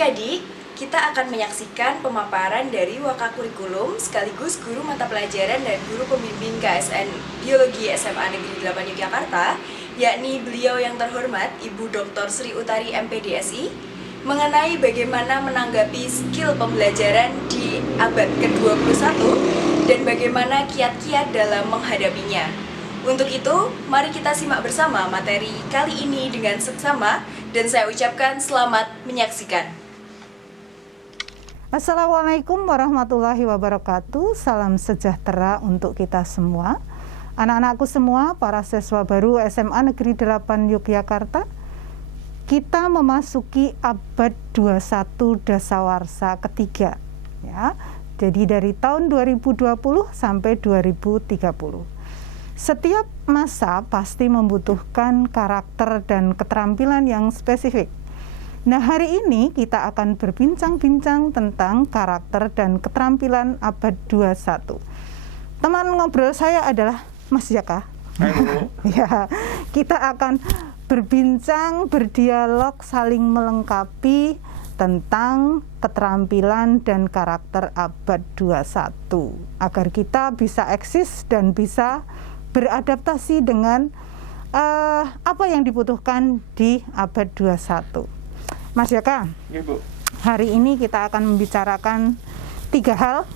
Adik-adik, kita akan menyaksikan pemaparan dari Wakakurikulum sekaligus guru mata pelajaran dan guru pembimbing KSN Biologi SMA Negeri 8 Yogyakarta, yakni beliau yang terhormat Ibu Dr. Sri Utari MPDSI, mengenai bagaimana menanggapi skill pembelajaran di abad ke-21 dan bagaimana kiat-kiat dalam menghadapinya. Untuk itu, mari kita simak bersama materi kali ini dengan seksama dan saya ucapkan selamat menyaksikan. Assalamualaikum warahmatullahi wabarakatuh. Salam sejahtera untuk kita semua. Anak-anakku semua, para siswa baru SMA Negeri 8 Yogyakarta. Kita memasuki abad 21 dasawarsa ketiga. Ya. Jadi dari tahun 2020 sampai 2030. Setiap masa pasti membutuhkan karakter dan keterampilan yang spesifik. Nah, hari ini kita akan berbincang-bincang tentang karakter dan keterampilan abad 21. Teman ngobrol saya adalah Mas Jaka. Ya, kita akan berbincang, berdialog, saling melengkapi tentang keterampilan dan karakter abad 21 agar kita bisa eksis dan bisa beradaptasi dengan apa yang dibutuhkan di abad 21. Mas Jaka, ya, Bu. Hari ini kita akan membicarakan 3 hal.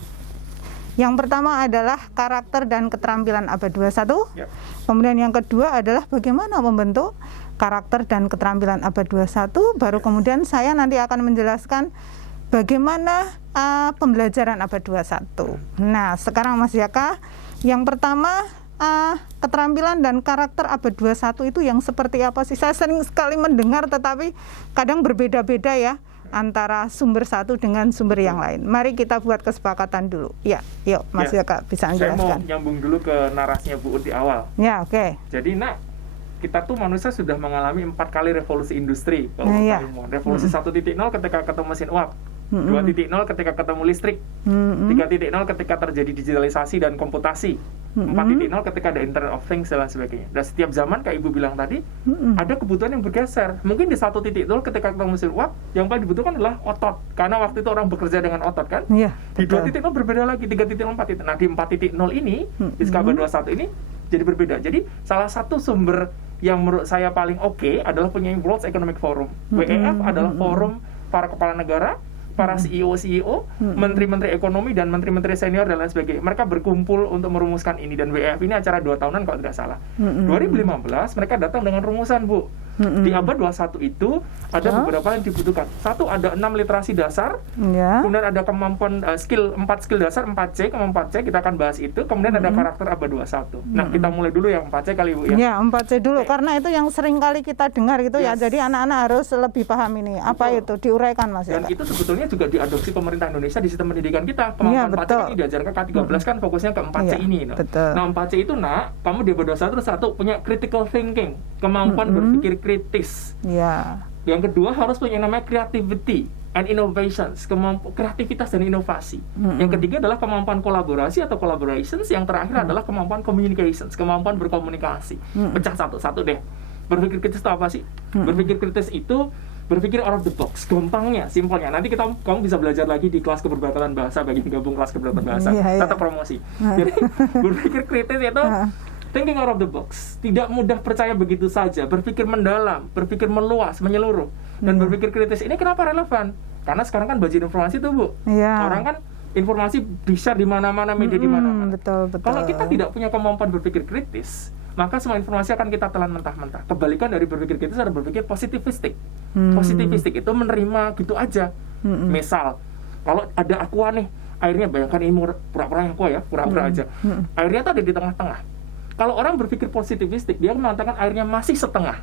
Yang pertama adalah karakter dan keterampilan abad 21. Ya. Kemudian yang kedua adalah bagaimana membentuk karakter dan keterampilan abad 21. Baru kemudian saya nanti akan menjelaskan bagaimana pembelajaran abad 21. Nah, sekarang Mas Jaka, yang pertama keterampilan dan karakter abad 21 itu yang seperti apa sih? Saya sering sekali mendengar tetapi kadang berbeda-beda ya antara sumber satu dengan sumber yang lain. Mari kita buat kesepakatan dulu. Ya, yuk Mas Jaka bisa menjelaskan. Saya mau nyambung dulu ke narasinya Bu Ut di awal. Ya, oke. Jadi kita tuh manusia sudah mengalami 4 kali revolusi industri. Kalau revolusi 1.0 ketika ketemu mesin uap, 2.0 ketika ketemu listrik, 3.0 ketika terjadi digitalisasi dan komputasi, 4.0 ketika ada Internet of Things dan sebagainya. Dan setiap zaman kayak Ibu bilang tadi, ada kebutuhan yang bergeser. Mungkin di 1.0 ketika ketemu mesin uap, yang paling dibutuhkan adalah otot. Karena waktu itu orang bekerja dengan otot kan? Ya, di 2.0 berbeda lagi, 3.0, 4.0. Nah di 4.0 ini, di abad 21 ini jadi berbeda. Jadi salah satu sumber yang menurut saya paling oke adalah punya World Economic Forum. WEF adalah forum para kepala negara, para CEO, menteri-menteri ekonomi dan menteri-menteri senior dan lain sebagainya. Mereka berkumpul untuk merumuskan ini dan WEF ini acara 2 tahunan kalau tidak salah. 2015 mereka datang dengan rumusan, Bu. Di abad 21 itu ada beberapa yang dibutuhkan. Satu, ada 6 literasi dasar. Kemudian ada kemampuan skill 4 skill dasar, 4C, kemampuan 4C, kita akan bahas itu. Kemudian ada karakter abad 21. Nah, kita mulai dulu yang 4C kali, Bu ya. Ya, 4C dulu karena itu yang sering kali kita dengar gitu ya. Jadi anak-anak harus lebih paham ini. Apa itu? Diuraikan Mas ya. Dan itu sebetulnya juga diadopsi pemerintah Indonesia di sistem pendidikan kita. Kemampuan 4C ini diajarkan K13 kan fokusnya ke 4C ini. Nah, 4C itu kamu di abad 21 satu punya critical thinking, kemampuan berpikir kritis. Yang kedua harus punya yang namanya creativity and innovations, kreativitas dan inovasi. Yang ketiga adalah kemampuan kolaborasi atau collaborations. Yang terakhir adalah kemampuan communications, kemampuan berkomunikasi. Pecah satu-satu deh. Berpikir kritis itu apa sih? Berpikir kritis itu berpikir out of the box, gampangnya, simpelnya. Nanti kamu bisa belajar lagi di kelas keberbahagiaan bahasa bagi gabung kelas keberbahagiaan bahasa. Tetap promosi. Jadi berpikir kritis itu thinking out of the box, tidak mudah percaya begitu saja, berpikir mendalam, berpikir meluas, menyeluruh, dan berpikir kritis. Ini kenapa relevan? Karena sekarang kan banjir informasi tuh, Bu. Orang kan informasi bisa di mana-mana, media di mana-mana. Betul. Kalau kita tidak punya kemampuan berpikir kritis, maka semua informasi akan kita telan mentah-mentah. Kebalikan dari berpikir kritis adalah berpikir positivistik. Positivistik itu menerima gitu aja. Misal, kalau ada aqua nih, airnya bayangkan ini pura-pura aqua ya, pura-pura aja. Airnya tuh ada di tengah-tengah. Kalau orang berpikir positivistik, dia mengatakan airnya masih setengah.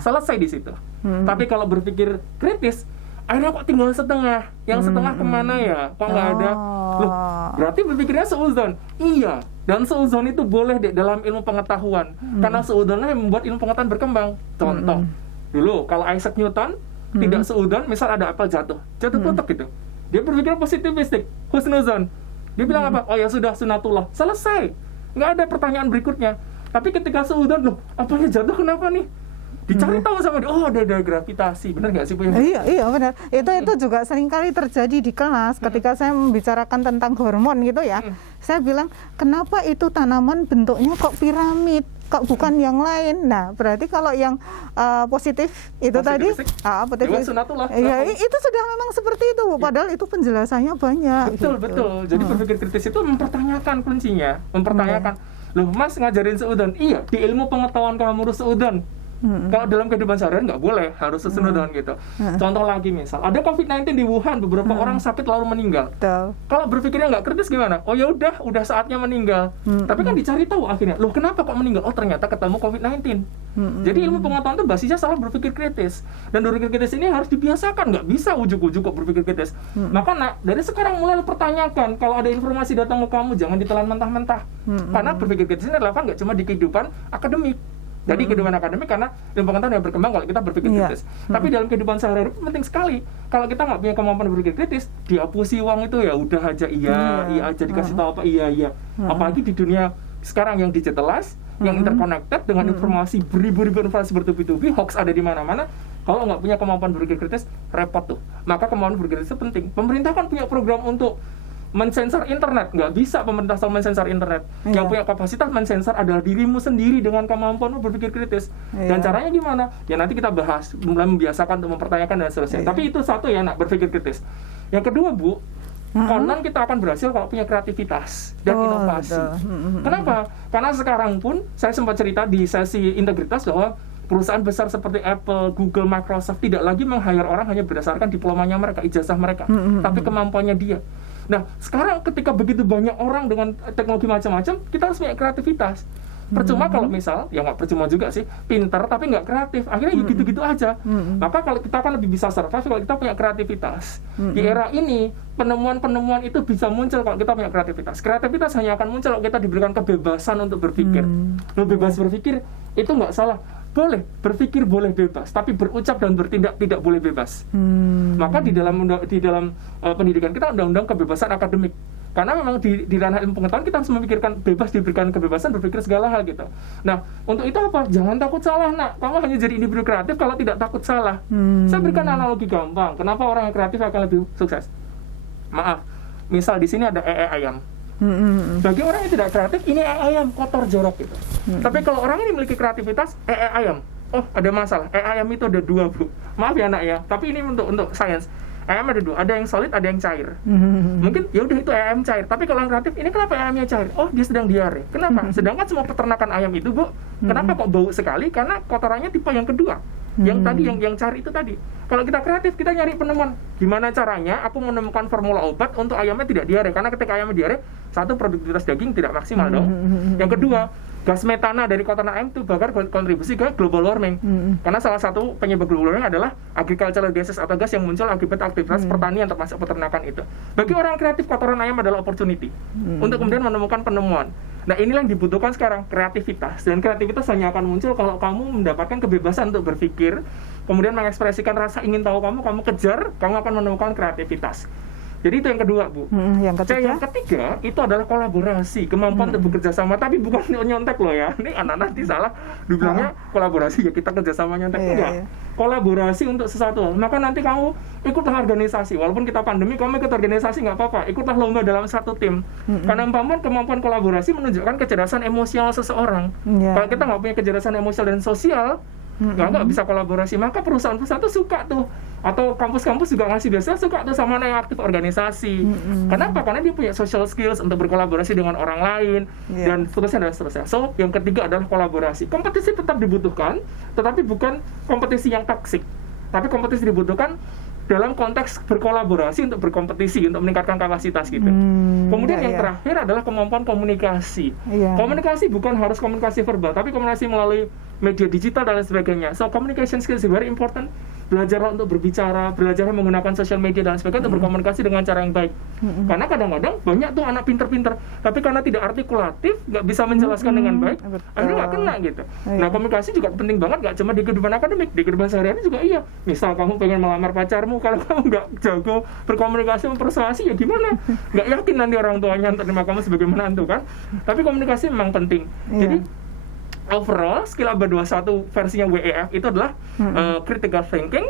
Selesai di situ. Tapi kalau berpikir kritis, airnya kok tinggal setengah. Yang setengah kemana ya? Kok nggak ada? Loh, berarti berpikirnya seuzon. Iya. Dan seuzon itu boleh dalam ilmu pengetahuan. Karena seuzonnya yang membuat ilmu pengetahuan berkembang. Contoh, dulu kalau Isaac Newton tidak seuzon, misal ada apel jatuh tutup gitu. Dia berpikir positivistik, husnuzon. Dia bilang apa? Oh ya sudah, sunatullah. Selesai. Nggak ada pertanyaan berikutnya. Tapi ketika seudon, loh, apanya jatuh kenapa nih? dicari tahu sama dia, oh ada gravitasi, benar nggak sih Bu? Iya benar. Itu juga seringkali terjadi di kelas ketika saya membicarakan tentang hormon gitu ya. Saya bilang, kenapa itu tanaman bentuknya kok piramid, kok bukan yang lain? Nah, berarti kalau yang positif itu tadi, positif, ya itu sudah memang seperti itu, Bu. Padahal itu penjelasannya banyak. Betul. Jadi berpikir kritis itu mempertanyakan kuncinya, mempertanyakan. Loh, Mas ngajarin seudon? Iya, di ilmu pengetahuan kamu harus seudon. Kalau dalam kehidupan sehari-hari nggak boleh, harus seudon gitu. Contoh lagi misal, ada COVID-19 di Wuhan, beberapa orang sakit lalu meninggal. Kalau berpikirnya nggak kritis gimana? Oh ya udah saatnya meninggal. Tapi kan dicari tahu akhirnya, loh kenapa kok meninggal? Oh ternyata ketemu COVID-19. Jadi ilmu pengetahuan itu basisnya salah berpikir kritis. Dan berpikir kritis ini harus dibiasakan, nggak bisa ujuk-ujuk kok berpikir kritis. Maka dari sekarang mulai pertanyakan, kalau ada informasi datang ke kamu, jangan ditelan mentah-mentah. Karena berpikir kritis ini relevan nggak cuma di kehidupan akademik. Jadi kehidupan akademik karena ilmu pengetahuan yang berkembang kalau kita berpikir kritis. Tapi dalam kehidupan sehari-hari penting sekali. Kalau kita nggak punya kemampuan berpikir kritis, dihapusi uang itu ya udah aja iya aja dikasih tahu apa iya. Apalagi di dunia sekarang yang digitalized, yang interconnected dengan informasi beribu-ribu informasi bertubi-tubi, hoax ada di mana-mana. Kalau nggak punya kemampuan berpikir kritis, repot tuh. Maka kemampuan berpikir kritis itu penting. Pemerintah kan punya program untuk mensensor internet, nggak bisa pemerintah selalu mensensor internet. Yang punya kapasitas mensensor adalah dirimu sendiri dengan kemampuan berpikir kritis. Dan caranya gimana? Ya nanti kita bahas, mulai membiasakan untuk mempertanyakan dan seterusnya. Tapi itu satu ya, berpikir kritis. Yang kedua Bu, konon kita akan berhasil kalau punya kreativitas dan inovasi. Kenapa? Karena sekarang pun saya sempat cerita di sesi integritas bahwa perusahaan besar seperti Apple, Google, Microsoft tidak lagi meng-hire orang hanya berdasarkan diplomanya mereka, ijazah mereka, tapi kemampuannya dia. Nah, sekarang ketika begitu banyak orang dengan teknologi macam-macam, kita harus punya kreativitas. Percuma kalau misal, ya nggak percuma juga sih, pintar tapi nggak kreatif, akhirnya gitu-gitu aja. Maka kalau kita akan lebih bisa survive kalau kita punya kreativitas. Di era ini, penemuan-penemuan itu bisa muncul kalau kita punya kreativitas. Kreativitas hanya akan muncul kalau kita diberikan kebebasan untuk berpikir. Bebas berpikir itu nggak salah. Boleh berpikir, boleh bebas, tapi berucap dan bertindak tidak boleh bebas. Maka di dalam pendidikan kita undang-undang kebebasan akademik. Karena memang di ranah ilmu pengetahuan kita harus memikirkan bebas, diberikan kebebasan berpikir segala hal gitu. Nah, untuk itu apa? Jangan takut salah, Nak. Kamu hanya jadi individu kreatif kalau tidak takut salah. Saya berikan analogi gampang. Kenapa orang yang kreatif akan lebih sukses? Maaf, misal di sini ada ayam. Bagi orang yang tidak kreatif, ini ayam kotor jorok gitu. Tapi kalau orang ini memiliki kreativitas, ayam, oh ada masalah, ayam itu ada dua Bu. Maaf ya Nak ya, tapi ini untuk sains. Ayam ada dua, ada yang solid, ada yang cair. Mungkin ya udah itu ayam cair. Tapi kalau yang kreatif, ini kenapa ayamnya cair? Oh dia sedang diare. Kenapa? Sedangkan semua peternakan ayam itu Bu, kenapa kok bau sekali? Karena kotorannya tipe yang kedua. Yang tadi yang cari itu tadi. Kalau kita kreatif, kita nyari penemuan. Gimana caranya aku menemukan formula obat untuk ayamnya tidak diare? Karena ketika ayamnya diare, satu, produktivitas daging tidak maksimal dong. Yang kedua, gas metana dari kotoran ayam itu bahkan kontribusi ke global warming. Karena salah satu penyebab global warming adalah agricultural gases atau gas yang muncul akibat aktivitas pertanian termasuk peternakan itu. Bagi orang kreatif, kotoran ayam adalah opportunity untuk kemudian menemukan penemuan. Nah inilah yang dibutuhkan sekarang, kreativitas. Dan kreativitas hanya akan muncul kalau kamu mendapatkan kebebasan untuk berpikir, kemudian mengekspresikan rasa ingin tahu kamu kejar, kamu akan menemukan kreativitas. Jadi itu yang kedua Bu. Yang ketiga itu adalah kolaborasi, kemampuan untuk bekerja sama, tapi bukan nyontek loh ya. Ini anak-anak nanti salah dibilangnya kolaborasi ya kita kerjasama nyontek enggak. Kolaborasi untuk sesuatu. Maka nanti kamu ikutlah organisasi, walaupun kita pandemi kamu ikut organisasi nggak apa-apa, ikutlah lomba dalam satu tim. Karena kemampuan kolaborasi menunjukkan kecerdasan emosional seseorang. Kalau kita nggak punya kecerdasan emosional dan sosial, nggak bisa kolaborasi. Maka perusahaan-perusahaan tuh suka tuh, atau kampus-kampus juga ngasih biasa suka tuh sama yang aktif organisasi. Kenapa? Karena dia punya social skills untuk berkolaborasi dengan orang lain dan seterusnya. So yang ketiga adalah kolaborasi. Kompetisi tetap dibutuhkan, tetapi bukan kompetisi yang toksik. Tapi kompetisi dibutuhkan dalam konteks berkolaborasi untuk berkompetisi, untuk meningkatkan kapasitas gitu. Kemudian yang terakhir adalah kemampuan komunikasi. Komunikasi bukan harus komunikasi verbal, tapi komunikasi melalui media digital dan lain sebagainya. So communication skills is very important. Belajarlah untuk berbicara, belajarlah menggunakan sosial media dan sebagainya untuk berkomunikasi dengan cara yang baik. Karena kadang-kadang banyak tuh anak pinter-pinter, tapi karena tidak artikulatif, nggak bisa menjelaskan dengan baik, akhirnya nggak kena gitu. Nah komunikasi juga penting banget, nggak cuma di kehidupan akademik, di kehidupan sehari-hari juga iya. Misal kamu pengen melamar pacarmu, kalau kamu nggak jago berkomunikasi, mempersuasi ya gimana? Nggak yakin nanti orang tuanya terima kamu sebagai menantu kan? Tapi komunikasi memang penting. Jadi overall skill abad 21 versinya WEF itu adalah critical thinking,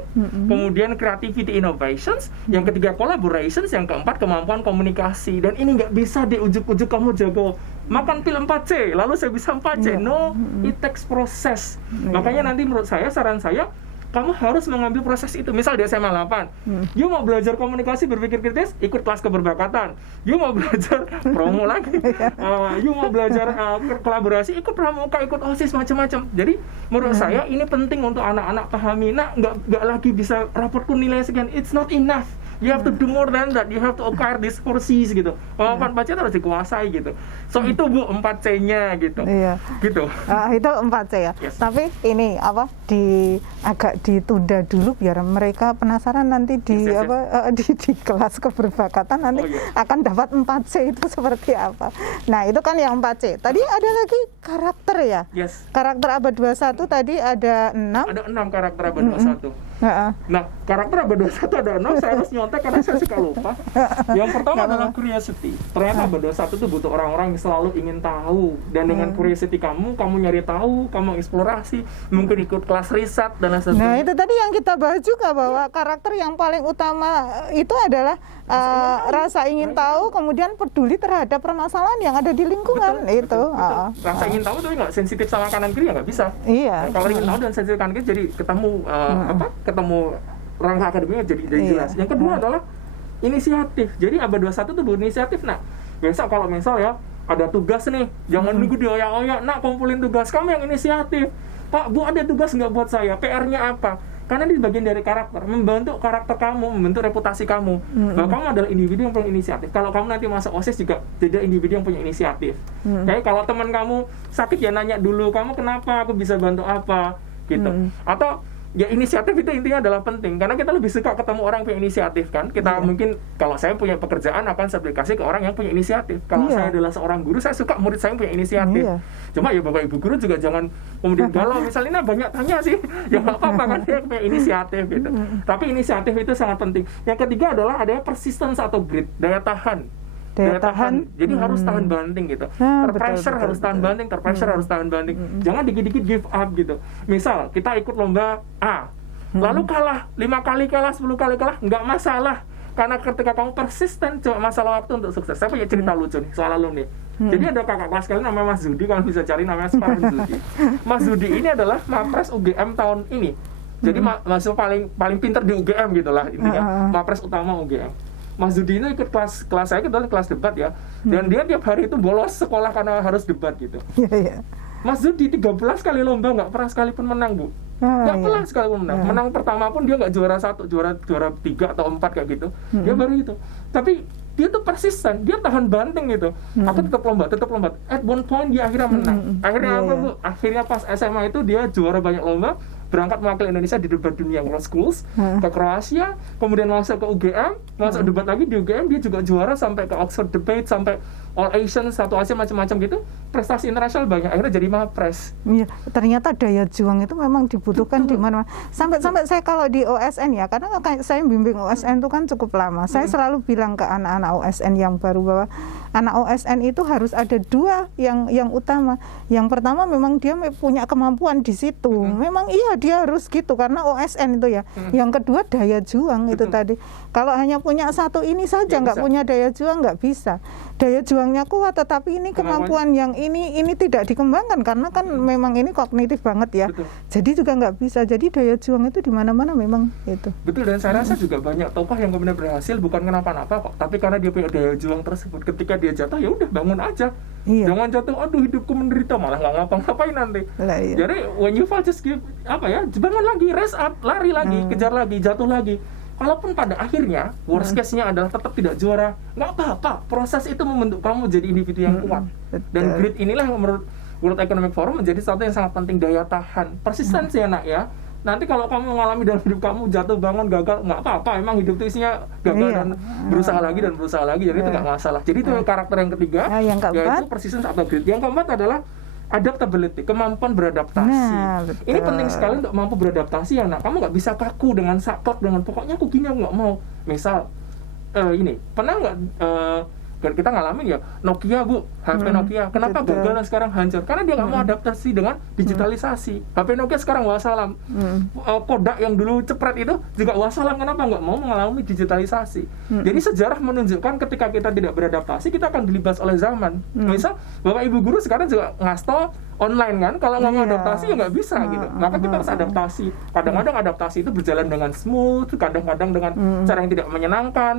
kemudian creativity innovations, yang ketiga collaborations, yang keempat kemampuan komunikasi. Dan ini nggak bisa di ujuk-ujuk kamu jago makan pil 4C lalu saya bisa 4C. No, it takes process. Makanya nanti menurut saya, saran saya, kamu harus mengambil proses itu. Misal di SMA 8, you mau belajar komunikasi berpikir kritis, ikut kelas keberbakat. You mau belajar promo lagi, you mau belajar kolaborasi, ikut pramuka, ikut OSIS, macam-macam. Jadi menurut saya ini penting untuk anak-anak pahami. Nah, nggak lagi bisa raportku nilai sekian, it's not enough. You have to do more than that. You have to acquire these 4Cs gitu. Kemampuan 4C harus dikuasai gitu. So itu Bu 4C-nya gitu. Iya. Gitu. Itu 4C ya. Yes. Tapi ini agak ditunda dulu biar mereka penasaran nanti di Yes. di kelas keberbakatan nanti akan dapat 4C itu seperti apa. Nah, itu kan yang 4C. Tadi ada lagi karakter ya. Yes. Karakter abad 21 tadi ada 6. Ada 6 karakter abad 21. Nah, karakter abad 21 ada 6, saya harus nyontek karena saya suka lupa. Yang pertama adalah curiosity. Ternyata abad 21 itu butuh orang-orang yang selalu ingin tahu. Dan dengan curiosity kamu nyari tahu, kamu eksplorasi, mungkin ikut kelas riset dan lain sebagainya. Nah, itu tadi yang kita bahas juga bahwa karakter yang paling utama itu adalah rasa ingin tahu, kemudian peduli terhadap permasalahan yang ada di lingkungan. Betul. Rasa ingin tahu tapi nggak sensitif sama kanan kiri ya nggak bisa. Iya. Kalau ingin tahu dan sensitif kanan kiri jadi ketemu rangka akademiknya jadi jelas. Yang kedua adalah inisiatif. Jadi abad 21 itu berinisiatif. Nah, besok kalau misal ya ada tugas nih, jangan nunggu dioyak-oyak. Nak, kumpulin tugas kamu yang inisiatif. Pak, Bu, ada tugas nggak buat saya? PR-nya apa? Karena ini bagian dari karakter, membentuk karakter kamu, membentuk reputasi kamu. Bahwa kamu adalah individu yang punya inisiatif. Kalau kamu nanti masuk OSIS juga tidak individu yang punya inisiatif. Kayak kalau teman kamu sakit ya nanya dulu, kamu kenapa, aku bisa bantu apa, gitu. Atau ya inisiatif itu intinya adalah penting karena kita lebih suka ketemu orang yang punya inisiatif kan. Kita mungkin kalau saya punya pekerjaan akan saya aplikasi ke orang yang punya inisiatif. Kalau saya adalah seorang guru, saya suka murid saya yang punya inisiatif. Cuma ya Bapak Ibu guru juga jangan kemudian galau misalnya banyak tanya sih. Ya nggak apa-apa kan dia punya inisiatif gitu. Tapi inisiatif itu sangat penting. Yang ketiga adalah adanya persistence atau grit, daya tahan. Jadi harus tahan banting gitu. Terpressure harus tahan banting, terpressure harus tahan banting. Jangan dikit-dikit give up gitu. Misal kita ikut lomba A, lalu kalah 5 kali kalah, 10 kali kalah, nggak masalah. Karena ketika kamu persisten, cuma masalah waktu untuk sukses. Saya punya cerita lucu nih soal alumni. Jadi ada kakak kelas kalian namanya Mas Zudi, kalau bisa cari namanya Sparhan Zudi. Mas Zudi ini adalah Mapres UGM tahun ini. Jadi masuk paling pinter di UGM gitulah intinya. Mapres utama UGM. Mas Zudi ini ikut kelas saya itu adalah kelas debat ya. Dan dia tiap hari itu bolos sekolah karena harus debat gitu. Mas Zudi 13 kali lomba nggak pernah sekalipun menang, Bu. Nggak pernah sekalipun menang. Menang pertama pun dia nggak juara 1, juara 3 atau 4 kayak gitu. Dia baru itu. Tapi dia tuh persisten, dia tahan banting gitu. Aku tetap lomba. At one point dia akhirnya menang. Akhirnya apa, Bu? Akhirnya pas SMA itu dia juara banyak lomba, berangkat mewakili Indonesia di debat dunia World Schools ke Kroasia, kemudian masuk ke UGM, masuk debat lagi di UGM, dia juga juara sampai ke Oxford Debate, sampai All Asian, satu Asia, macam-macam gitu. Prestasi internasional banyak, akhirnya jadi Mapres. Iya, ternyata daya juang itu memang dibutuhkan di mana-mana. Sampai saya kalau di OSN ya, karena saya bimbing OSN itu kan cukup lama. Saya selalu bilang ke anak-anak OSN yang baru bahwa anak OSN itu harus ada 2 yang utama. Yang pertama memang dia punya kemampuan di situ. Memang iya dia harus gitu karena OSN itu ya. Yang kedua daya juang itu tadi. Kalau hanya punya satu ini saja nggak punya daya juang nggak bisa. Daya juangnya kuat tetapi ini kemampuan yang ini tidak dikembangkan karena kan memang ini kognitif banget ya. Jadi juga nggak bisa. Jadi daya juang itu di mana-mana memang itu. Betul, dan saya rasa juga banyak tokoh yang kemudian berhasil bukan kenapa-napa kok, tapi karena dia punya daya juang tersebut. Ketika dia jatuh ya udah bangun aja. Jangan jatuh, aduh hidupku menderita, malah nggak ngapa-ngapain nanti. Jadi when you fall just give bangun lagi, raise up, lari lagi, kejar lagi, jatuh lagi. Walaupun pada akhirnya worst case-nya adalah tetap tidak juara, nggak apa-apa. Proses itu membentuk kamu jadi individu yang kuat. Dan grit inilah yang menurut World Economic Forum menjadi satu yang sangat penting, daya tahan, persistensi ya nak ya. Nanti kalau kamu mengalami dalam hidup kamu jatuh bangun gagal, nggak apa-apa. Emang hidup itu isinya gagal dan berusaha lagi, jadi itu nggak masalah. Jadi itu karakter yang ketiga, yaitu persistence atau grit. Yang keempat adalah adaptability, kemampuan beradaptasi. Ini penting sekali untuk mampu beradaptasi ya nak. Kamu nggak bisa kaku dengan saklek, dengan pokoknya aku gini, aku nggak mau. Misal ini pernah nggak Dan kita ngalamin ya Nokia Bu, HP Nokia. Kenapa gagal dan sekarang hancur? Karena dia nggak mau adaptasi dengan digitalisasi. HP Nokia sekarang wassalam. Kodak yang dulu cepret itu juga wassalam. Kenapa nggak mau mengalami digitalisasi? Jadi sejarah menunjukkan ketika kita tidak beradaptasi, kita akan dilibas oleh zaman. Misal Bapak Ibu guru sekarang juga ngasto online kan, kalau nggak mau adaptasi ya nggak bisa gitu. Maka kita harus adaptasi. Kadang-kadang adaptasi itu berjalan dengan smooth, kadang-kadang dengan cara yang tidak menyenangkan.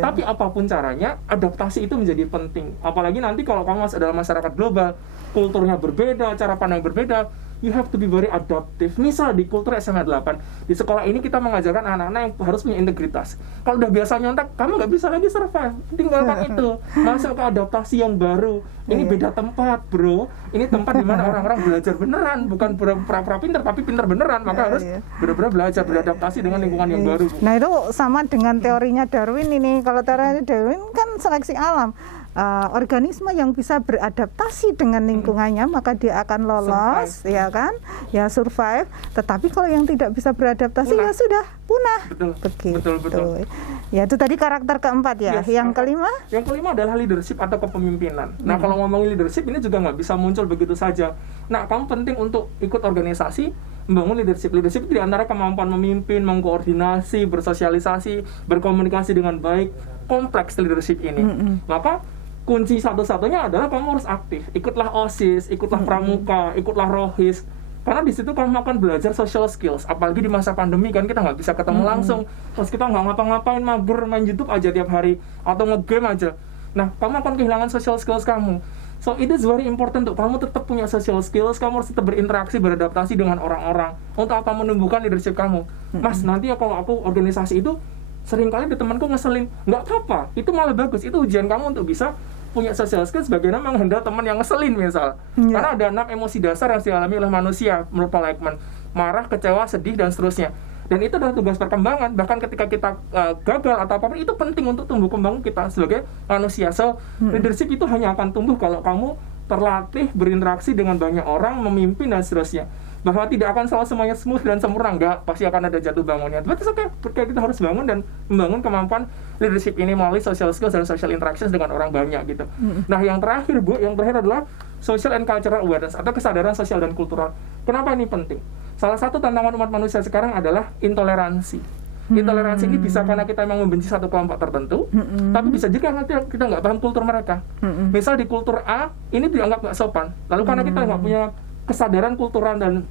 Tapi apapun caranya, adaptasi itu menjadi penting. Apalagi nanti kalau kamu masuk dalam masyarakat global, kulturnya berbeda, cara pandang berbeda, you have to be very adaptive. Misal di kultur SMA 8, di sekolah ini kita mengajarkan anak-anak yang harus punya integritas. Kalau udah biasa nyontek, kamu nggak bisa lagi survive. Tinggalkan itu, masuk ke adaptasi yang baru. Ini beda tempat, bro. Ini tempat di mana orang-orang belajar beneran, bukan pura-pura pintar, tapi pintar beneran. Maka harus benar-benar belajar beradaptasi dengan lingkungan yang baru. Nah itu sama dengan teorinya Darwin ini. Kalau teorinya Darwin kan seleksi alam. Organisme yang bisa beradaptasi dengan lingkungannya maka dia akan lolos, survive. Ya kan, ya survive. Tetapi kalau yang tidak bisa beradaptasi punah. Ya sudah punah. Betul. Ya itu tadi karakter keempat ya. Yes, yang kelima? Yang kelima adalah leadership atau kepemimpinan. Nah kalau ngomongin leadership ini juga nggak bisa muncul begitu saja. Nah kamu penting untuk ikut organisasi, membangun leadership. Leadership itu diantara kemampuan memimpin, mengkoordinasi, bersosialisasi, berkomunikasi dengan baik. Kompleks leadership ini. Maka kunci satu-satunya adalah kamu harus aktif. Ikutlah OSIS, ikutlah pramuka, ikutlah rohis. Karena di situ kamu akan belajar social skills. Apalagi di masa pandemi kan kita nggak bisa ketemu langsung. Terus kita nggak ngapa-ngapain, mager main YouTube aja tiap hari atau nge-game aja. Nah, kamu akan kehilangan social skills kamu. So it is very important untuk kamu tetap punya social skills. Kamu harus tetap berinteraksi, beradaptasi dengan orang-orang. Untuk apa menumbuhkan leadership kamu. Mas, nanti ya kalau aku organisasi itu seringkali di temanku ngeselin. Nggak apa-apa, itu malah bagus. Itu ujian kamu untuk bisa punya social skills bagaimana menghandle teman yang ngeselin misal. Karena ada 6 emosi dasar yang dialami oleh manusia menurut Paul Ekman. Marah, kecewa, sedih, dan seterusnya. Dan itu adalah tugas perkembangan. Bahkan ketika kita gagal atau apapun, itu penting untuk tumbuh kembang kita sebagai manusia. So, leadership itu hanya akan tumbuh kalau kamu terlatih berinteraksi dengan banyak orang, memimpin, dan seterusnya. Bahwa tidak akan selalu semuanya smooth dan sempurna, enggak, pasti akan ada jatuh bangunnya. Tapi kita harus bangun dan membangun kemampuan leadership ini melalui social skills dan social interactions dengan orang banyak gitu. Nah yang terakhir Bu, yang terakhir adalah social and cultural awareness atau kesadaran sosial dan kultural. Kenapa ini penting? Salah satu tantangan umat manusia sekarang adalah intoleransi. Intoleransi ini bisa karena kita memang membenci satu kelompok tertentu, tapi bisa juga karena kita nggak paham kultur mereka. Misal di kultur A, ini dianggap nggak sopan. Lalu karena kita nggak punya kesadaran kultural dan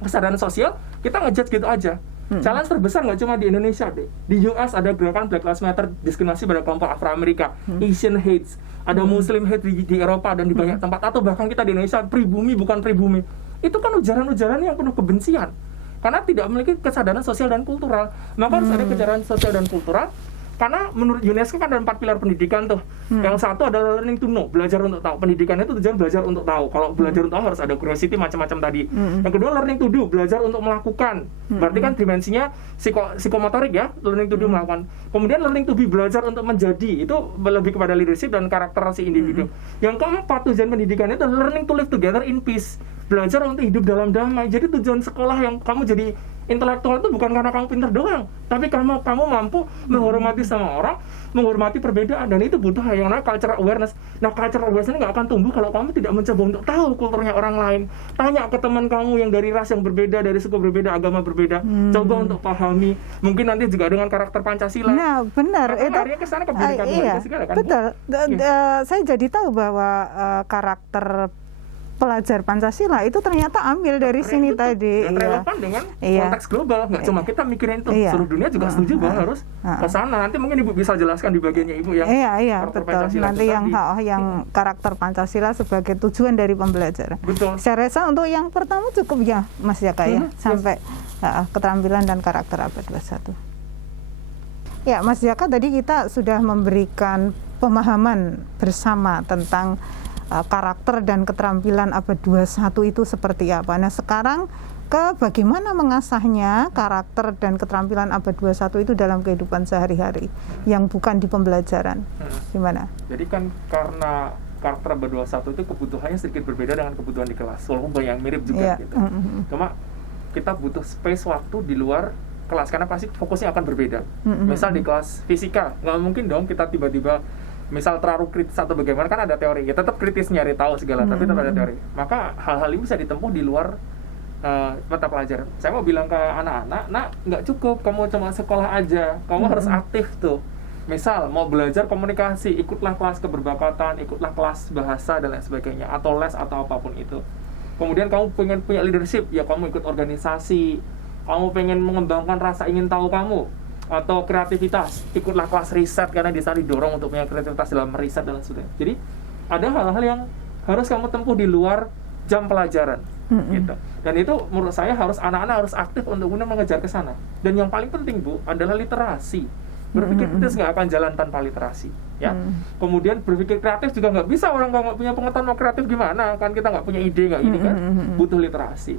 kesadaran sosial, kita ngejudge gitu aja. Challenge terbesar nggak cuma di Indonesia deh. Di US ada gerakan Black Lives Matter, diskriminasi pada kelompok Afro-Amerika, Asian hates, ada Muslim hate di Eropa dan di banyak tempat, atau bahkan kita di Indonesia pribumi bukan pribumi. Itu kan ujaran-ujaran yang penuh kebencian. Karena tidak memiliki kesadaran sosial dan kultural. Maka harus ada kesadaran sosial dan kultural. Karena menurut UNESCO kan ada 4 pilar pendidikan tuh. Yang satu adalah learning to know, belajar untuk tahu. Pendidikan itu tujuan belajar untuk tahu. Kalau belajar untuk tahu harus ada curiosity macam-macam tadi. Yang kedua learning to do, belajar untuk melakukan. Berarti kan dimensinya psikomotorik ya, learning to do melakukan. Kemudian learning to be, belajar untuk menjadi. Itu lebih kepada leadership dan karakter si individu. Yang keempat tujuan pendidikan itu learning to live together in peace. Belajar untuk hidup dalam damai. Jadi tujuan sekolah yang kamu jadi intelektual itu bukan karena kamu pintar doang, tapi kamu mampu menghormati sama orang, menghormati perbedaan, dan itu butuh yang namanya cultural awareness. Nah, cultural awareness ini nggak akan tumbuh kalau kamu tidak mencoba untuk tahu kulturnya orang lain. Tanya ke teman kamu yang dari ras yang berbeda, dari suku berbeda, agama berbeda, coba untuk pahami. Mungkin nanti juga dengan karakter Pancasila. Nah, benar. Itu kesana kebinekaan Pancasila kan. Betul. Saya jadi tahu bahwa karakter pelajar Pancasila itu ternyata ambil dari sini tadi. Dan relevan dengan konteks global, nggak cuma kita mikirin itu, seluruh dunia juga setuju bahwa harus ke sana. Nanti mungkin Ibu bisa jelaskan di bagiannya Ibu yang betul. Nanti yang karakter Pancasila sebagai tujuan dari pembelajaran. Betul. Saya rasa untuk yang pertama cukup ya Mas Jaka ya, sampai keterampilan dan karakter abad 21. Ya Mas Jaka, tadi kita sudah memberikan pemahaman bersama tentang karakter dan keterampilan abad 21 itu seperti apa. Nah sekarang bagaimana mengasahnya karakter dan keterampilan abad 21 itu dalam kehidupan sehari-hari yang bukan di pembelajaran. Gimana? Jadi kan karena karakter abad 21 itu kebutuhannya sedikit berbeda dengan kebutuhan di kelas, walaupun banyak yang mirip juga gitu. Cuma kita butuh space waktu di luar kelas karena pasti fokusnya akan berbeda. Misal di kelas fisika, nggak mungkin dong kita tiba-tiba misal terlalu kritis atau bagaimana, kan ada teori, ya tetap kritis nyari tahu segala, tapi tetap ada teori. Maka hal-hal ini bisa ditempuh di luar mata pelajaran. Saya mau bilang ke anak-anak, nak, nggak cukup kamu cuma sekolah aja, kamu harus aktif tuh. Misal mau belajar komunikasi, ikutlah kelas keberbakatan, ikutlah kelas bahasa dan lain sebagainya, atau les atau apapun itu. Kemudian kamu pengen punya leadership, ya kamu ikut organisasi. Kamu pengen mengembangkan rasa ingin tahu kamu atau kreativitas, ikutlah kelas riset, karena di sana didorong untuk punya kreativitas dalam riset dan lain sebagainya. Jadi ada hal-hal yang harus kamu tempuh di luar jam pelajaran, gitu. Dan itu menurut saya anak-anak harus aktif untuk kemudian mengejar ke sana. Dan yang paling penting, Bu, adalah literasi. Berpikir kritis nggak akan jalan tanpa literasi, ya. Kemudian berpikir kreatif juga nggak bisa, orang nggak punya pengetahuan mau kreatif gimana, kan kita nggak punya ide, nggak ini kan, butuh literasi.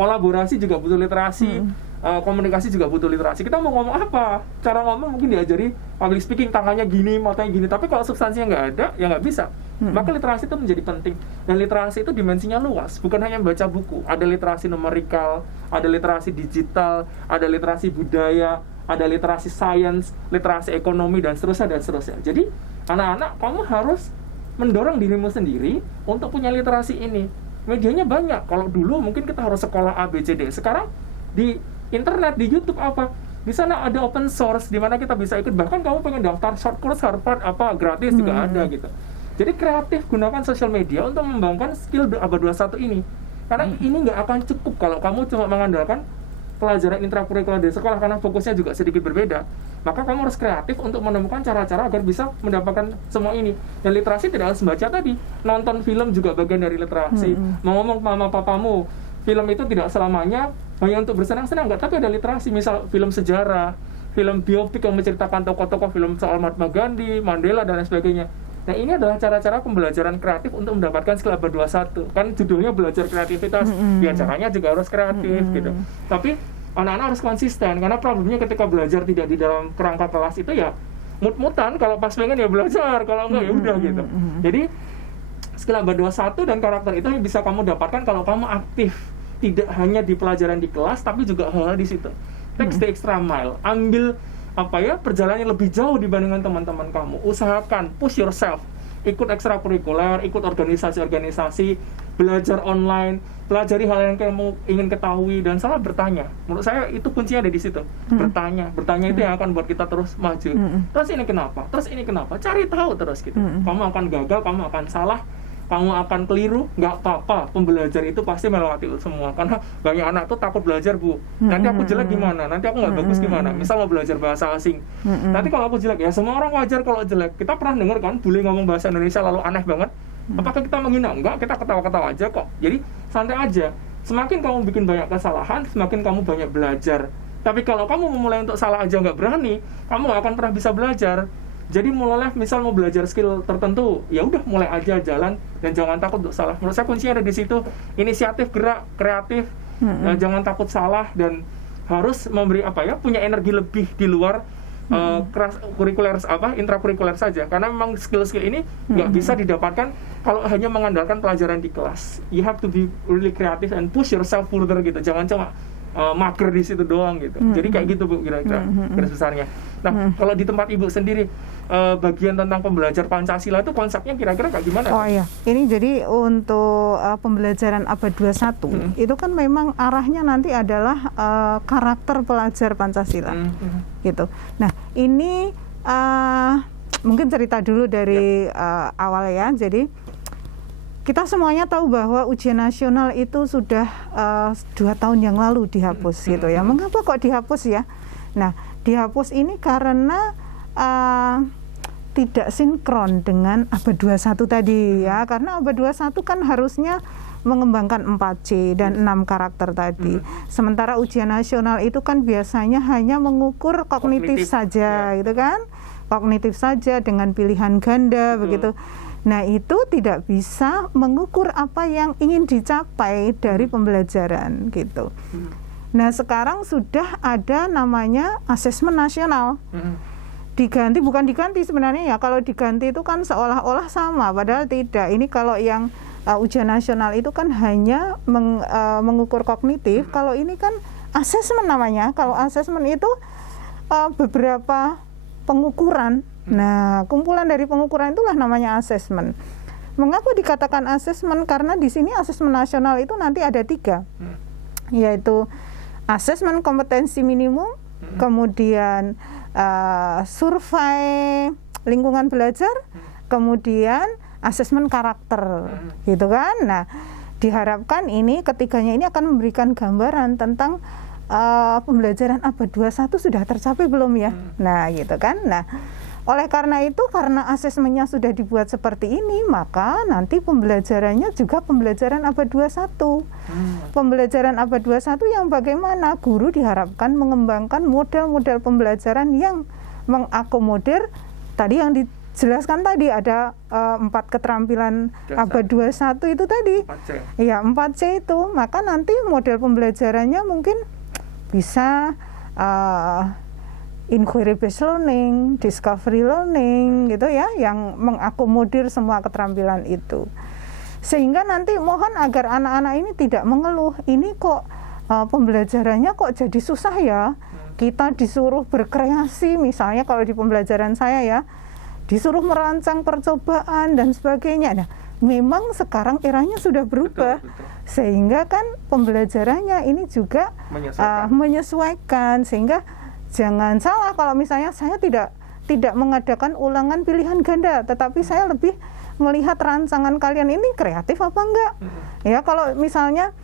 Kolaborasi juga butuh literasi, komunikasi juga butuh literasi. Kita mau ngomong apa, cara ngomong mungkin diajari public speaking, tangannya gini, matanya gini, tapi kalau substansinya nggak ada, ya nggak bisa. Maka literasi itu menjadi penting, dan literasi itu dimensinya luas, bukan hanya membaca buku. Ada literasi numerikal, ada literasi digital, ada literasi budaya, ada literasi sains, literasi ekonomi, dan seterusnya, dan seterusnya. Jadi, anak-anak, kamu harus mendorong dirimu sendiri untuk punya literasi ini. Medianya banyak. Kalau dulu mungkin kita harus sekolah A, B, C, D. Sekarang, di internet, di YouTube apa? Di sana ada open source, di mana kita bisa ikut. Bahkan kamu pengen daftar short course Harvard, apa, gratis juga ada, gitu. Jadi, kreatif, gunakan sosial media untuk mengembangkan skill abad 21 ini. Karena ini nggak akan cukup kalau kamu cuma mengandalkan pelajaran intrakurikuler di sekolah, karena fokusnya juga sedikit berbeda. Maka kamu harus kreatif untuk menemukan cara-cara agar bisa mendapatkan semua ini. Dan literasi tidak harus membaca tadi, nonton film juga bagian dari literasi. Mau ngomong mama papamu, film itu tidak selamanya hanya untuk bersenang-senang, enggak, tapi ada literasi. Misal film sejarah, film biopik yang menceritakan tokoh-tokoh, film soal Mahatma Gandhi, Mandela, dan lain sebagainya. Nah, ini adalah cara-cara pembelajaran kreatif untuk mendapatkan skill abad 21. Kan judulnya belajar kreativitas, ya caranya juga harus kreatif, gitu. Tapi anak-anak harus konsisten, karena problemnya ketika belajar tidak di dalam kerangka kelas itu ya mut-mutan, kalau pas pengen ya belajar, kalau enggak ya udah, gitu. Jadi skill abad 21 dan karakter itu bisa kamu dapatkan kalau kamu aktif, tidak hanya di pelajaran di kelas, tapi juga hal-hal di situ. Take the extra mile, ambil perjalanan yang lebih jauh dibandingkan teman-teman kamu. Usahakan, push yourself, ikut ekstrakurikuler, ikut organisasi-organisasi, belajar online, pelajari hal yang kamu ingin ketahui, dan salah bertanya. Menurut saya itu kuncinya ada di situ. Bertanya itu yang akan buat kita terus maju. Terus ini kenapa? Cari tahu terus, gitu. Kamu akan gagal, kamu akan salah, kamu akan keliru, nggak apa-apa. Pembelajar itu pasti melewati semua. Karena banyak anak tuh takut belajar, Bu. Nanti aku jelek gimana? Nanti aku nggak bagus gimana? Misal mau belajar bahasa asing. Nanti kalau aku jelek, ya semua orang wajar kalau jelek. Kita pernah dengar kan, bule ngomong bahasa Indonesia lalu aneh banget. Apakah kita menghina? Enggak, kita ketawa-ketawa aja kok. Jadi santai aja. Semakin kamu bikin banyak kesalahan, semakin kamu banyak belajar. Tapi kalau kamu memulai untuk salah aja nggak berani, kamu nggak akan pernah bisa belajar. Jadi mulailah, misal mau belajar skill tertentu, ya udah mulai aja jalan dan jangan takut untuk salah. Menurut saya kuncinya ada di situ. Inisiatif, gerak, kreatif, jangan takut salah, dan harus memberi punya energi lebih di luar kurikuler intrakurikuler saja. Karena memang skill-skill ini nggak bisa didapatkan kalau hanya mengandalkan pelajaran di kelas. You have to be really creative and push yourself further, gitu. Jangan cuma mager di situ doang, gitu. Jadi kayak gitu, Bu, kira-kira garis besarnya. Nah, kalau di tempat Ibu sendiri, bagian tentang pembelajar Pancasila itu konsepnya kira-kira kayak gimana? Oh iya, ini jadi untuk pembelajaran abad 21 itu kan memang arahnya nanti adalah karakter pelajar Pancasila, gitu. Nah, ini mungkin cerita dulu dari awal ya. Jadi kita semuanya tahu bahwa ujian nasional itu sudah 2 tahun yang lalu dihapus, gitu ya. Mengapa kok dihapus ya? Nah, dihapus ini karena tidak sinkron dengan abad 21 tadi ya. Karena abad 21 kan harusnya mengembangkan 4C dan 6 karakter tadi. Sementara ujian nasional itu kan biasanya hanya mengukur kognitif saja, gitu kan? Kognitif saja dengan pilihan ganda, begitu. Nah, itu tidak bisa mengukur apa yang ingin dicapai dari pembelajaran, gitu. Nah, sekarang sudah ada namanya asesmen nasional. Diganti, bukan diganti sebenarnya ya. Kalau diganti itu kan seolah-olah sama, padahal tidak. Ini kalau yang ujian nasional itu kan hanya mengukur kognitif. Kalau ini kan asesmen namanya. Kalau asesmen itu beberapa pengukuran Nah, kumpulan dari pengukuran itulah namanya asesmen. Mengapa dikatakan asesmen? Karena di sini asesmen nasional itu nanti ada 3, yaitu asesmen kompetensi minimum, kemudian survei lingkungan belajar, kemudian asesmen karakter, gitu kan? Nah, diharapkan ini ketiganya ini akan memberikan gambaran tentang pembelajaran abad 21 sudah tercapai belum ya? Nah, gitu kan? Nah, oleh karena itu, karena asesmennya sudah dibuat seperti ini, maka nanti pembelajarannya juga pembelajaran abad 21. Pembelajaran abad 21 yang bagaimana? Guru diharapkan mengembangkan model-model pembelajaran yang mengakomodir tadi yang dijelaskan tadi, ada 4 keterampilan abad 21 itu tadi. 4C. Ya, 4C itu. Maka nanti model pembelajarannya mungkin bisa inquiry based learning, discovery learning gitu ya, yang mengakomodir semua keterampilan itu. Sehingga nanti mohon agar anak-anak ini tidak mengeluh, ini kok pembelajarannya kok jadi susah ya. Kita disuruh berkreasi, misalnya kalau di pembelajaran saya ya, disuruh merancang percobaan dan sebagainya. Nah, memang sekarang eranya sudah berubah. Betul. Sehingga kan pembelajarannya ini juga menyesuaikan, sehingga jangan salah kalau misalnya saya tidak mengadakan ulangan pilihan ganda, tetapi saya lebih melihat rancangan kalian ini kreatif apa enggak. Ya, kalau misalnya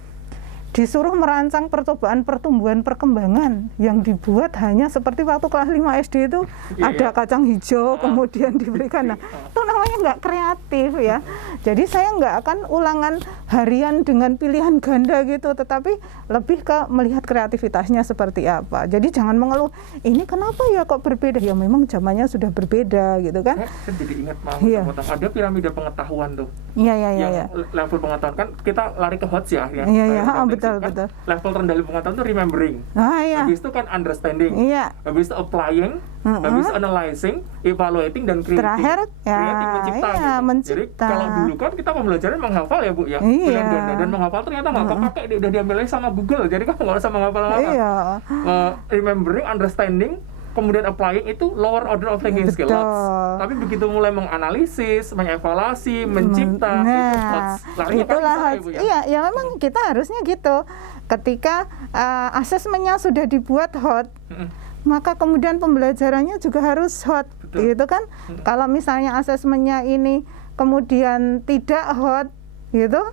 disuruh merancang percobaan pertumbuhan perkembangan yang dibuat hanya seperti waktu kelas 5 SD itu ada kacang hijau kemudian diberikan, nah itu namanya nggak kreatif ya. Jadi saya nggak akan ulangan harian dengan pilihan ganda gitu, tetapi lebih ke melihat kreativitasnya seperti apa. Jadi jangan mengeluh, ini kenapa ya kok berbeda, ya memang zamannya sudah berbeda gitu kan. Saya jadi ingat ada piramida pengetahuan tuh. Iya. Level pengetahuan kan kita lari ke HOTS ya. Iya, betul. Level terendah pengetahuan itu remembering. Iya. Habis itu kan understanding. Iya. Habis itu applying, habis itu analyzing, evaluating, dan creating. Terakhir ya, mencipta. Iya, gitu. mencipta. Jadi kalau dulu kan kita pembelajaran menghafal ya Bu ya. Iya. Dan menghafal ternyata nggak kepake, udah diambil sama Google. Jadi kan nggak usah menghafal-hafal. Iya. Remembering, understanding, kemudian applying itu lower order of thinking skill. Tapi begitu mulai menganalisis, mengevaluasi, mencipta, itulah ya memang kita harusnya gitu. Ketika asesmennya sudah dibuat hot, maka kemudian pembelajarannya juga harus hot. Gitu kan. Kalau misalnya asesmennya ini kemudian tidak hot gitu,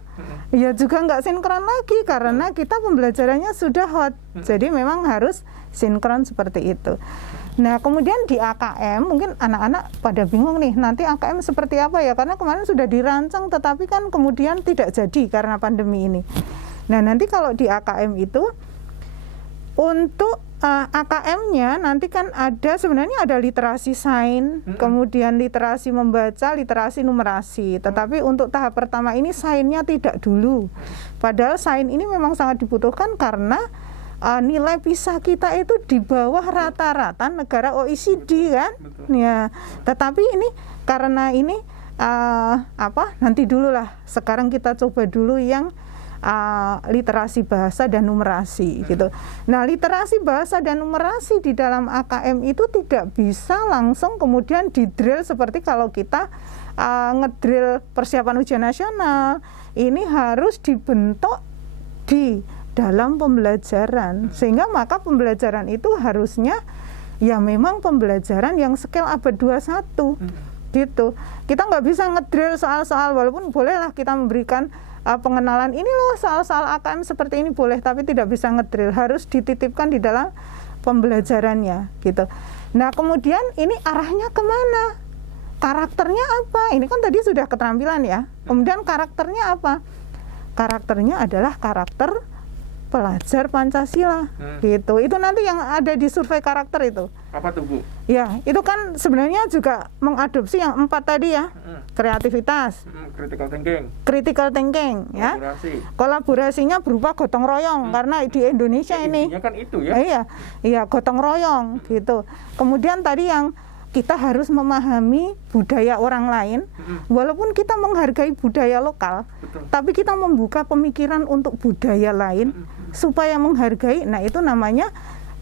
ya juga nggak sinkron lagi karena kita pembelajarannya sudah hot. Jadi memang harus sinkron seperti itu. Nah, kemudian di AKM mungkin anak-anak pada bingung nih, nanti AKM seperti apa ya, karena kemarin sudah dirancang tetapi kan kemudian tidak jadi karena pandemi ini. Nah, nanti kalau di AKM itu untuk AKM-nya nanti kan ada, sebenarnya ada literasi sains, kemudian literasi membaca, literasi numerasi. Tetapi untuk tahap pertama ini sainsnya tidak dulu. Padahal sains ini memang sangat dibutuhkan karena nilai PISA kita itu di bawah rata-rata negara OECD kan. Ya, tetapi ini karena ini nanti dulu lah. Sekarang kita coba dulu yang literasi bahasa dan numerasi gitu. Nah, literasi bahasa dan numerasi di dalam AKM itu tidak bisa langsung kemudian didrill seperti kalau kita ngedrill persiapan ujian nasional. Ini harus dibentuk di dalam pembelajaran, sehingga maka pembelajaran itu harusnya ya memang pembelajaran yang scale abad 21 gitu. Kita nggak bisa ngedrill soal-soal, walaupun bolehlah kita memberikan pengenalan ini loh soal-soal AKM seperti ini boleh, tapi tidak bisa ngedrill, harus dititipkan di dalam pembelajarannya gitu. Nah, kemudian ini arahnya kemana? Karakternya apa? Ini kan tadi sudah keterampilan ya. Kemudian karakternya apa? Karakternya adalah karakter pelajar Pancasila gitu. Itu nanti yang ada di survei karakter itu. Apa tuh Bu? Ya, itu kan sebenarnya juga mengadopsi yang 4 tadi ya. Kreativitas, critical thinking ya. Kolaborasinya berupa gotong royong karena di Indonesia ini kan itu ya. Iya, gotong royong gitu. Kemudian tadi yang kita harus memahami budaya orang lain, walaupun kita menghargai budaya lokal, tapi kita membuka pemikiran untuk budaya lain supaya menghargai. Nah, itu namanya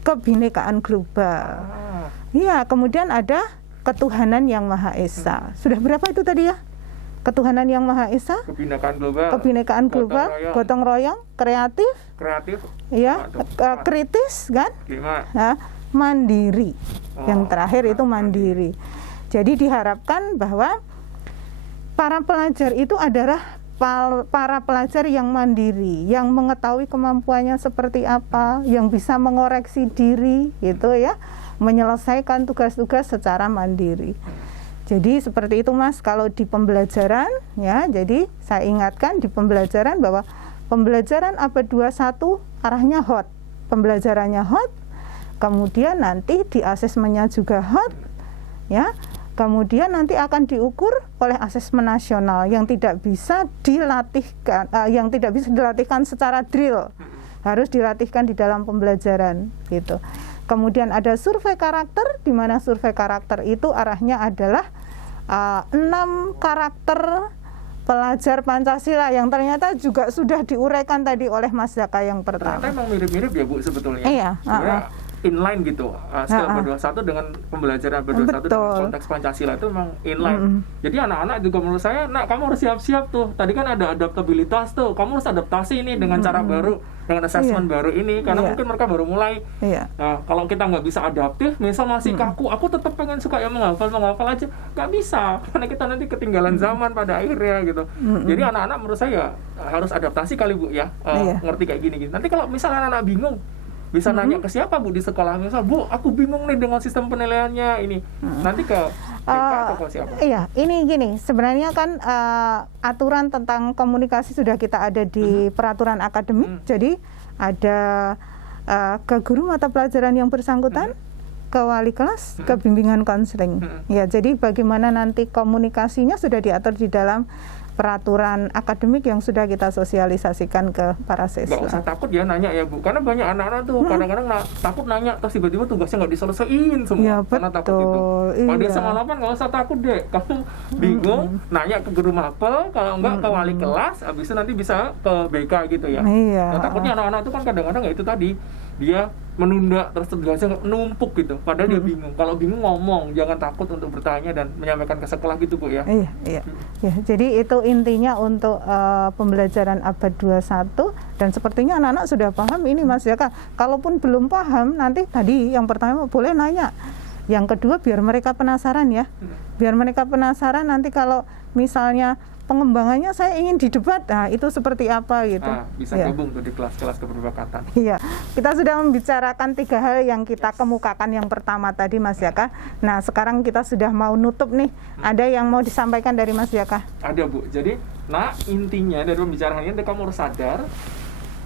kebinekaan global. Iya, kemudian ada ketuhanan yang Maha Esa. Sudah berapa itu tadi ya? Ketuhanan yang Maha Esa, kebinekaan global, gotong royong, kreatif, ya, kritis, kan? Nah, mandiri. Yang terakhir itu mandiri. Jadi diharapkan bahwa para pelajar itu adalah para pelajar yang mandiri, yang mengetahui kemampuannya seperti apa, yang bisa mengoreksi diri, gitu ya, menyelesaikan tugas-tugas secara mandiri. Jadi seperti itu Mas, kalau di pembelajaran ya, jadi saya ingatkan di pembelajaran bahwa pembelajaran abad 21 arahnya hot, pembelajarannya hot, kemudian nanti di asesmennya juga hot, ya, kemudian nanti akan diukur oleh asesmen nasional yang tidak bisa dilatihkan, secara drill, harus dilatihkan di dalam pembelajaran, gitu. Kemudian ada survei karakter, di mana survei karakter itu arahnya adalah 6 karakter pelajar Pancasila yang ternyata juga sudah diuraikan tadi oleh Mas Zaka yang pertama. Ternyata emang mirip-mirip ya Bu sebetulnya. Iya. Inline gitu, skill abad 21 dengan pembelajaran abad 21 dengan konteks Pancasila itu memang inline. Jadi anak-anak juga menurut saya, nak kamu harus siap-siap tuh. Tadi kan ada adaptabilitas tuh, kamu harus adaptasi ini dengan cara baru, dengan assessment baru ini, karena mungkin mereka baru mulai. Nah, kalau kita nggak bisa adaptif, misal masih kaku, aku tetap pengen suka yang menghafal aja, nggak bisa, karena kita nanti ketinggalan zaman pada akhirnya gitu. Jadi anak-anak menurut saya harus adaptasi kali Bu ya, ngerti kayak gini. Nanti kalau misalnya anak-anak bingung, bisa nanya ke siapa Bu di sekolah, misal Bu aku bingung nih dengan sistem penilaiannya ini, nanti ke BK atau ke siapa? Iya, ini gini, sebenarnya kan aturan tentang komunikasi sudah kita ada di peraturan akademik, jadi ada ke guru mata pelajaran yang bersangkutan, ke wali kelas, ke bimbingan konseling. Ya, jadi bagaimana nanti komunikasinya sudah diatur di dalam peraturan akademik yang sudah kita sosialisasikan ke para siswa. Nggak usah takut ya nanya ya Bu, karena banyak anak-anak tuh kadang-kadang takut nanya, terus tiba-tiba tugasnya nggak diselesaiin semua, ya, karena takut itu. Pada sama 8 nggak usah takut deh, kamu bingung nanya ke guru mapel, kalau enggak ke wali kelas, habis itu nanti bisa ke BK gitu ya. Nah, takutnya anak-anak itu kan kadang-kadang ya itu tadi, dia menunda terus tugasnya numpuk gitu, padahal dia bingung. Kalau bingung ngomong, jangan takut untuk bertanya dan menyampaikan ke sekolah gitu Bu ya. Iya. Ya, jadi itu intinya untuk pembelajaran abad 21, dan sepertinya anak-anak sudah paham ini Mas Jaka. Kalaupun belum paham, nanti tadi yang pertama boleh nanya. Yang kedua biar mereka penasaran ya. Biar mereka penasaran nanti kalau misalnya pengembangannya saya ingin di debat, nah itu seperti apa gitu. Bisa gabung tuh di kelas-kelas kepribakatan. Iya, kita sudah membicarakan 3 hal yang kita kemukakan yang pertama tadi Mas Jaka. Nah sekarang kita sudah mau nutup nih, ada yang mau disampaikan dari Mas Jaka? Ada Bu, jadi intinya dari pembicaraan ini kamu harus sadar,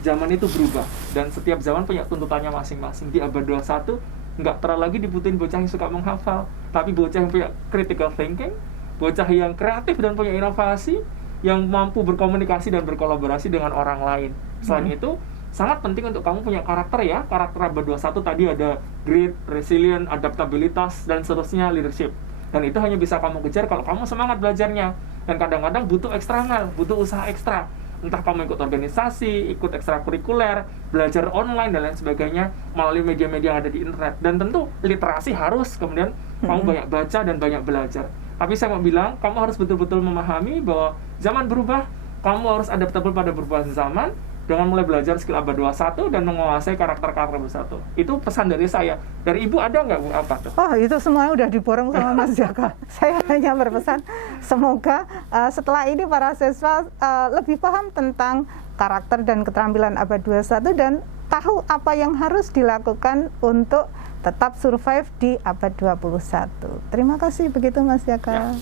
zaman itu berubah, dan setiap zaman punya tuntutannya masing-masing. Di abad 21, nggak terlalu lagi dibutuhin bocah yang suka menghafal, tapi bocah yang punya critical thinking, bocah yang kreatif dan punya inovasi, yang mampu berkomunikasi dan berkolaborasi dengan orang lain. Selain itu, sangat penting untuk kamu punya karakter ya. Karakter abad 21 tadi ada grit, resilient, adaptabilitas, dan seterusnya, leadership. Dan itu hanya bisa kamu kejar kalau kamu semangat belajarnya. Dan kadang-kadang butuh eksternal, butuh usaha ekstra. Entah kamu ikut organisasi, ikut ekstrakurikuler, belajar online, dan lain sebagainya melalui media-media yang ada di internet. Dan tentu literasi harus, kemudian kamu banyak baca dan banyak belajar. Tapi saya mau bilang, kamu harus betul-betul memahami bahwa zaman berubah, kamu harus adaptable pada perubahan zaman, dengan mulai belajar skill abad 21 dan menguasai karakter-karakter bersatu. Itu pesan dari saya. Dari Ibu ada nggak Bu, apa tuh? Oh, itu semuanya udah diborong sama Mas Jaka. Saya hanya berpesan, semoga setelah ini para siswa lebih paham tentang karakter dan keterampilan abad 21 dan tahu apa yang harus dilakukan untuk tetap survive di abad 21. Terima kasih, begitu Mas Jaka.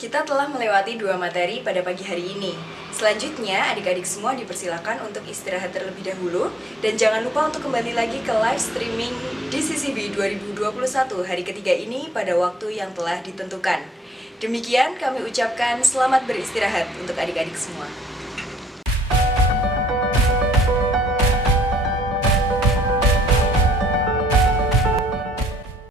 Kita telah melewati 2 materi pada pagi hari ini. Selanjutnya, adik-adik semua dipersilakan untuk istirahat terlebih dahulu, dan jangan lupa untuk kembali lagi ke live streaming DCCB 2021 hari ketiga ini pada waktu yang telah ditentukan. Demikian kami ucapkan selamat beristirahat untuk adik-adik semua.